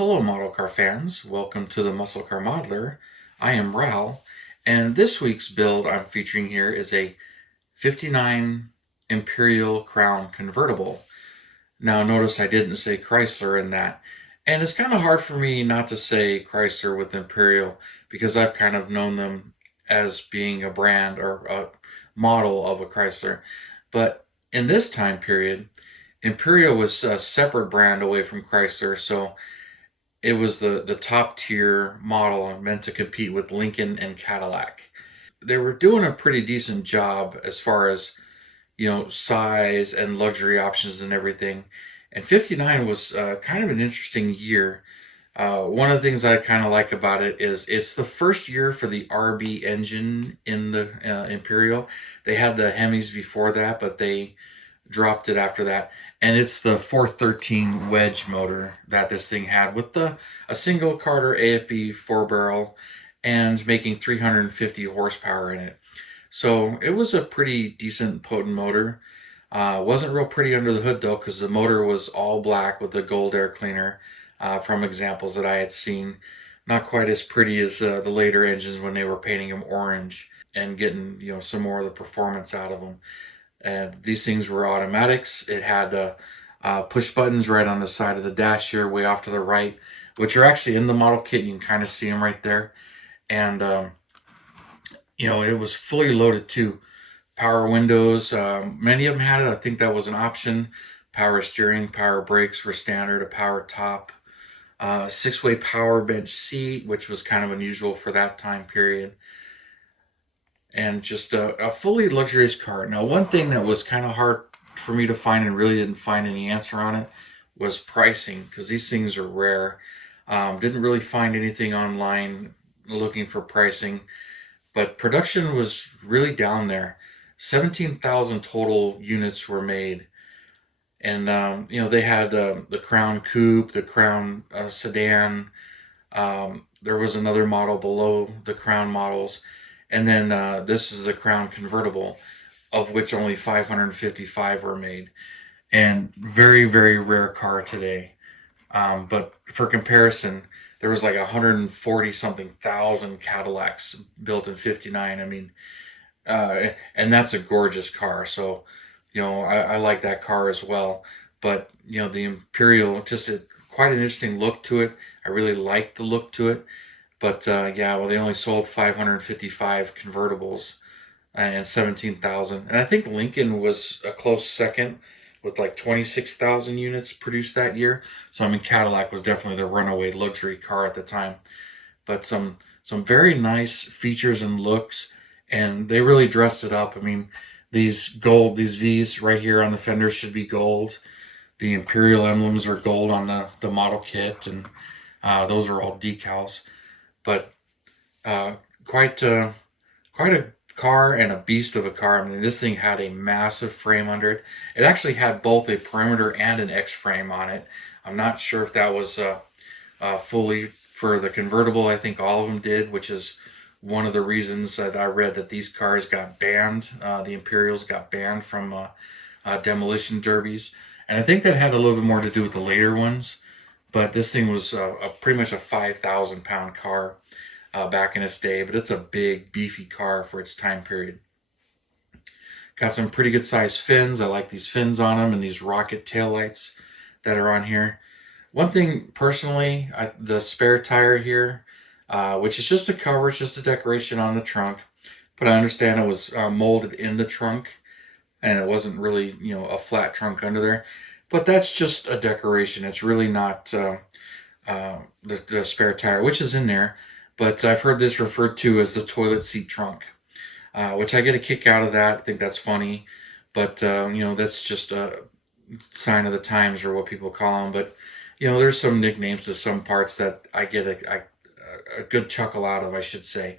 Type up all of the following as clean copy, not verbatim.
Well, hello, model car fans. Welcome to the Muscle Car Modeler. I am Ral, and this week's build I'm featuring here is a 59 Imperial Crown Convertible. Now, notice I didn't say Chrysler in that, and it's kind of hard for me not to say Chrysler with Imperial because I've kind of known them as being a brand or a model of a Chrysler. But in this time period, Imperial was a separate brand away from Chrysler, so it was the top tier model meant to compete with Lincoln and Cadillac. They were doing a pretty decent job as far as size and luxury options and everything. And 59 was kind of an interesting year. One of the things I kind of like about it is it's the first year for the RB engine in the Imperial. They had the Hemis before that, but they dropped it after that. And it's the 413 wedge motor that this thing had with a single Carter AFB 4 barrel and making 350 horsepower in it. So it was a pretty decent potent motor. Wasn't real pretty under the hood though, because the motor was all black with a gold air cleaner from examples that I had seen. Not quite as pretty as the later engines when they were painting them orange and getting some more of the performance out of them. And these things were automatics. It had push buttons right on the side of the dash here, way off to the right, which are actually in the model kit. You can kind of see them right there. And it was fully loaded too. Power windows, many of them had it. I think that was an option. Power steering, power brakes were standard. A power top, six-way power bench seat, which was kind of unusual for that time period. And just a fully luxurious car. Now, one thing that was kind of hard for me to find and really didn't find any answer on it was pricing, because these things are rare. Didn't really find anything online looking for pricing, but production was really down there. 17,000 total units were made. And, they had the Crown Coupe, the Crown Sedan. There was another model below the Crown models. And then this is the Crown Convertible, of which only 555 were made. And very, very rare car today. But for comparison, there was like 140 something thousand Cadillacs built in 59. I mean, and that's a gorgeous car. So, I like that car as well. But, the Imperial, just quite an interesting look to it. I really liked the look to it. But yeah, well, they only sold 555 convertibles and 17,000. And I think Lincoln was a close second with like 26,000 units produced that year. So I mean, Cadillac was definitely the runaway luxury car at the time. But some very nice features and looks, and they really dressed it up. I mean, these V's right here on the fenders should be gold. The Imperial emblems are gold on the model kit, and those are all decals. But uh, quite quite a car and a beast of a car. I mean, this thing had a massive frame under it. It actually had both a perimeter and an X frame on it. I'm not sure if that was fully for the convertible. I think all of them did, which is one of the reasons that I read that these cars got banned. The Imperials got banned from demolition derbies, and I think that had a little bit more to do with the later ones. But this thing was pretty much a 5,000 pound car back in its day, but it's a big, beefy car for its time period. Got some pretty good sized fins. I like these fins on them and these rocket taillights that are on here. One thing personally, the spare tire here, which is just a cover, it's just a decoration on the trunk, but I understand it was molded in the trunk and it wasn't really, a flat trunk under there. But that's just a decoration. It's really not the spare tire, which is in there. But I've heard this referred to as the toilet seat trunk, which I get a kick out of that. I think that's funny. But, that's just a sign of the times or what people call them. But, there's some nicknames to some parts that I get a good chuckle out of, I should say.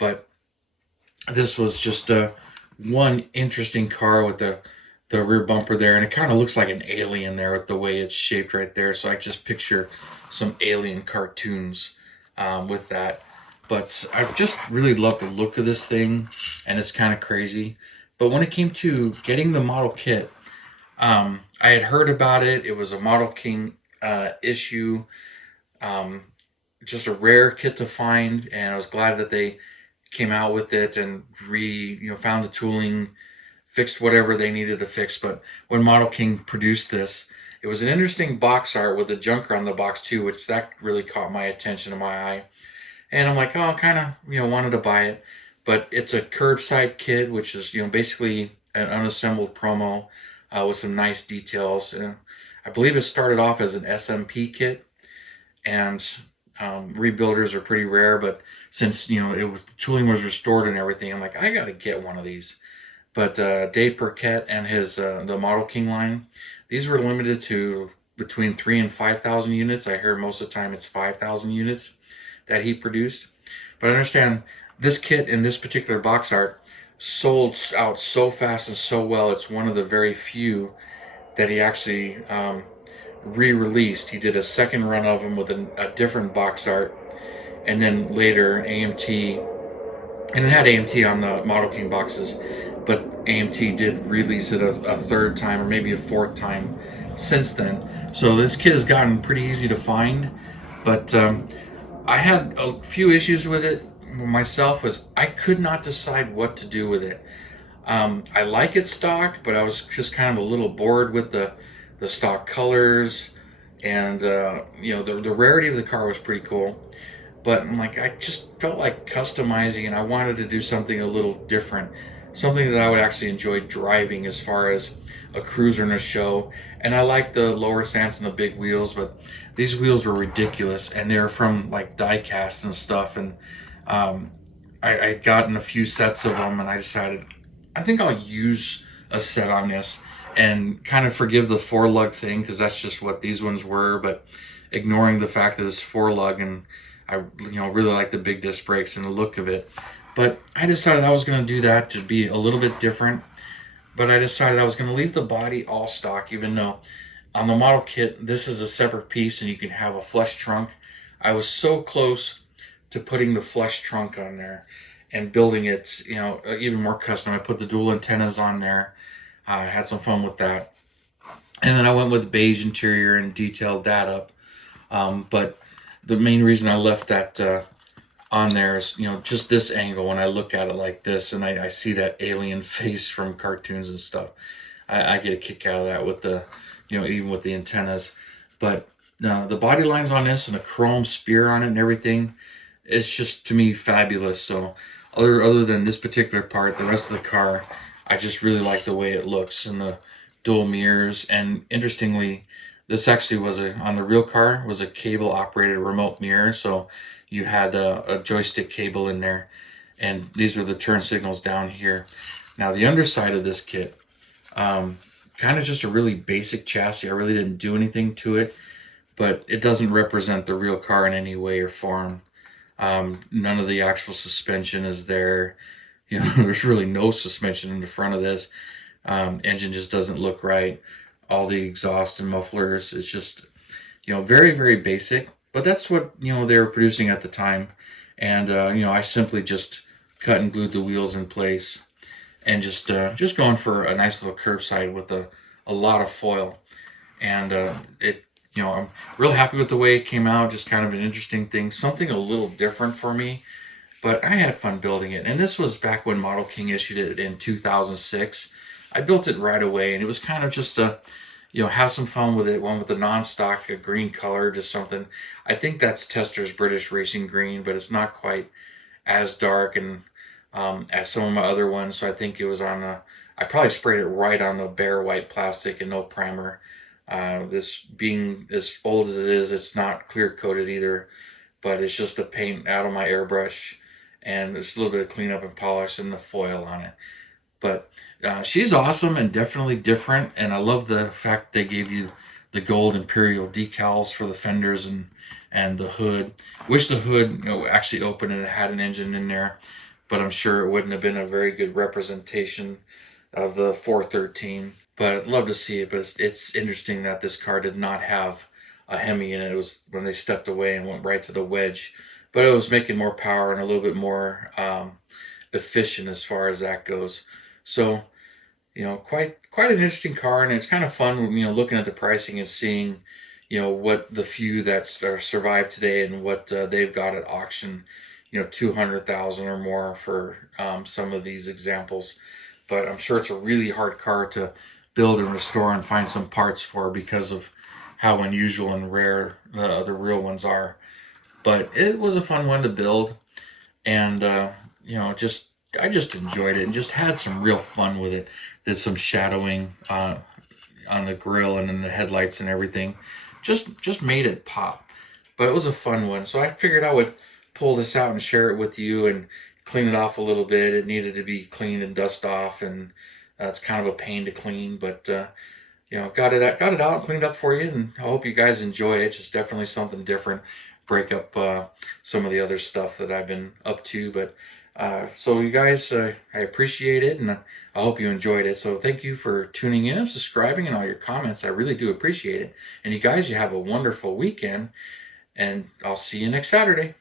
But this was just one interesting car with the rear bumper there, and it kind of looks like an alien there with the way it's shaped right there. So I just picture some alien cartoons with that. But I just really love the look of this thing, and it's kind of crazy. But when it came to getting the model kit, I had heard about it. It was a Model King issue. Um, just a rare kit to find, and I was glad that they came out with it and found the tooling, fixed whatever they needed to fix. But when Model King produced this, it was an interesting box art with a junker on the box too, which that really caught my attention to my eye. And I'm like, oh, kind of, wanted to buy it. But it's a curbside kit, which is, basically an unassembled promo with some nice details. And I believe it started off as an SMP kit, and rebuilders are pretty rare. But since the tooling was restored and everything, I'm like, I got to get one of these. But Dave Burkett and his the Model King line, these were limited to between 3,000 and 5,000 units. I hear most of the time it's 5,000 units that he produced. But I understand this kit in this particular box art sold out so fast and so well. It's one of the very few that he actually re-released. He did a second run of them with a different box art, and then later AMT, and it had AMT on the Model King boxes, but AMT did release it a third time or maybe a fourth time since then. So this kit has gotten pretty easy to find, but I had a few issues with it myself. Was I could not decide what to do with it. I like it stock, but I was just kind of a little bored with the stock colors, and the rarity of the car was pretty cool. But I'm like, I just felt like customizing, and I wanted to do something a little different, something that I would actually enjoy driving as far as a cruiser in a show. And I like the lower stance and the big wheels, but these wheels were ridiculous, and they were from like die casts and stuff. And um, I'd gotten a few sets of them, and I decided I think I'll use a set on this and kind of forgive the four lug thing, because that's just what these ones were, but ignoring the fact that it's four lug, and I really like the big disc brakes and the look of it. But I decided I was going to do that to be a little bit different. But I decided I was going to leave the body all stock, even though on the model kit this is a separate piece and you can have a flush trunk. I was so close to putting the flush trunk on there and building it, even more custom. I put the dual antennas on there. I had some fun with that, and then I went with beige interior and detailed that up. But the main reason I left that on there is, just this angle. When I look at it like this, and I see that alien face from cartoons and stuff, I get a kick out of that with the, even with the antennas. But the body lines on this and the chrome spear on it and everything, it's just to me fabulous. So other than this particular part, the rest of the car, I just really like the way it looks, and the dual mirrors. And interestingly, this actually was on the real car was a cable operated remote mirror. So you had a joystick cable in there, and these are the turn signals down here. Now the underside of this kit, um, kind of just a really basic chassis. I really didn't do anything to it, but it doesn't represent the real car in any way or form. None of the actual suspension is there. There's really no suspension in the front of this. Engine just doesn't look right. All the exhaust and mufflers, it's just, very, very basic. But that's what, they were producing at the time. And, I simply just cut and glued the wheels in place, and just going for a nice little curbside with a lot of foil. And I'm real happy with the way it came out. Just kind of an interesting thing, something a little different for me, but I had fun building it. And this was back when Model King issued it in 2006. I built it right away, and it was kind of just a, have some fun with it. One with the non-stock green color, just something. I think that's Tester's British Racing Green, but it's not quite as dark and as some of my other ones. So I think it was on I probably sprayed it right on the bare white plastic and no primer. This being as old as it is, it's not clear coated either, but it's just the paint out of my airbrush, and there's a little bit of cleanup and polish and the foil on it. But she's awesome and definitely different, and I love the fact they gave you the gold Imperial decals for the fenders and the hood. Wish the hood actually opened and it had an engine in there, but I'm sure it wouldn't have been a very good representation of the 413. But I'd love to see it. But it's interesting that this car did not have a Hemi in it. It was when they stepped away and went right to the wedge, but it was making more power and a little bit more efficient as far as that goes. So quite an interesting car, and it's kind of fun, looking at the pricing and seeing, what the few that survive today and what they've got at auction, 200,000 or more for some of these examples. But I'm sure it's a really hard car to build and restore and find some parts for because of how unusual and rare the real ones are. But it was a fun one to build, and just I just enjoyed it and just had some real fun with it. Did some shadowing on the grill and in the headlights and everything. Just made it pop. But it was a fun one, so I figured I would pull this out and share it with you and clean it off a little bit. It needed to be cleaned and dust off, and it's kind of a pain to clean, but got it out and cleaned up for you, and I hope you guys enjoy it. Just definitely something different. Break up some of the other stuff that I've been up to, but so you guys, I appreciate it, and I hope you enjoyed it. So thank you for tuning in and subscribing and all your comments. I really do appreciate it. And you guys, you have a wonderful weekend, and I'll see you next Saturday.